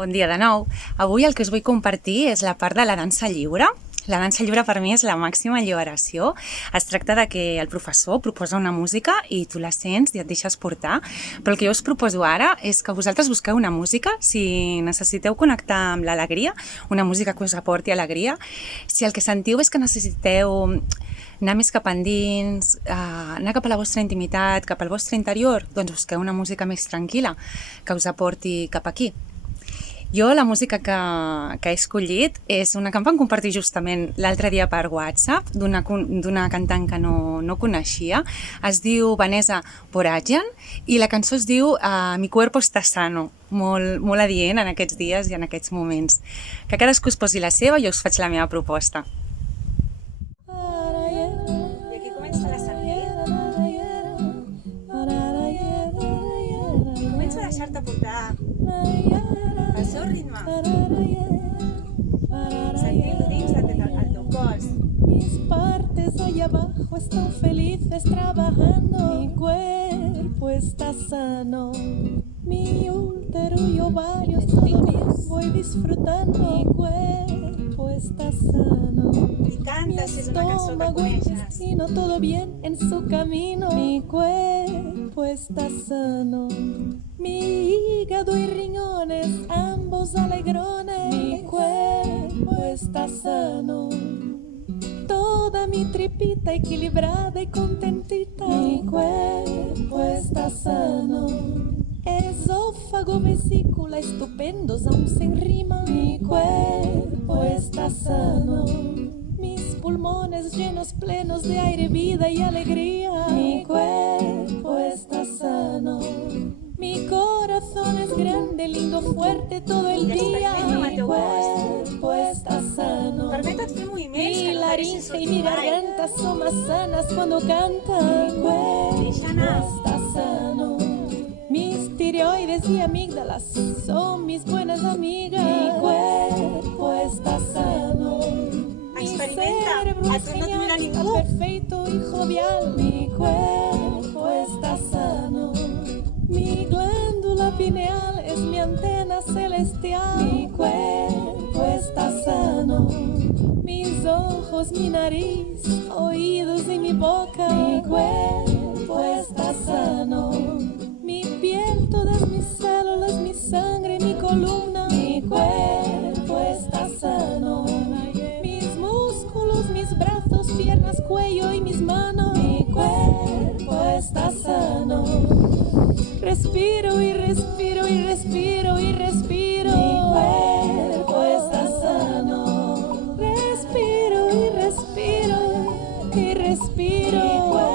Bon dia de nou. Avui el que us vull compartir és la part de la dansa lliure. La dansa lliure per mi és la màxima alliberació. Es tracta de que el professor proposa una música i tu la sents i et deixes portar. Però el que jo us proposo ara és que vosaltres busqueu una música, si necessiteu connectar amb l'alegria, una música que us aporti alegria. Si el que sentiu és que necessiteu anar més cap endins, anar cap a la vostra intimitat, cap al vostre interior, doncs busqueu una música més tranquil·la que us aporti cap aquí. Jo la música que he escollit és una que em van compartir justament l'altre dia per WhatsApp d'una cantant que no coneixia. Es diu Vanessa Boragian i la cançó es diu Mi cuerpo está sano, molt adient en aquests dies i en aquests moments. Que cadascú es posi la seva i jo us faig la meva proposta. I aquí comença la sardina. Comença a deixar-te portar al seu ritme, sentint-lo dins del teu cos. Mis partes allá abajo están felices trabajando. Mi cuerpo está sano. Mi útero y ovarios todo bien, voy disfrutando. Mi cuerpo está sano. I canta si és una cançó que coneixes. Y no todo bien en su camino. Mi cuerpo está sano. Mi hígado y riñones, ambos alegrones. Mi cuerpo está sano. Toda mi tripita equilibrada y contentita. Mi cuerpo está sano. Esófago, vesícula, estupendos aún sin rima. Mi cuerpo está sano. Mis pulmones llenos plenos de aire, vida y alegría. Mi cuerpo está sano. Mi corazón es grande, lindo, fuerte todo el día. Mi cuerpo está sano. Permeta't fer moviments Mi que no deixis laringe y sortir mi mai. garganta son más sanas cuando cantan. Mi cuerpo está sano. Mis tiroides y amígdalas son mis buenas amigas. Mi cuerpo está sano. Mi Experimenta. cerebro A es tu no et mira genial, ningú. perfecto y jovial. Mi cuerpo está sano. Mi glándula pineal es mi antena celestial. Mi cuerpo está sano. Mis ojos, mi nariz, oídos y mi boca. Mi cuerpo está sano. Mi piel, todas mis células, mi sangre, mi columna. Mi cuerpo está sano. Mis músculos, mis brazos, piernas, cuello y mis manos. Mi cuerpo está sano. Respiro y respiro y respiro y respiro. Mi cuerpo está sano. Respiro y respiro y respiro. Mi cuerpo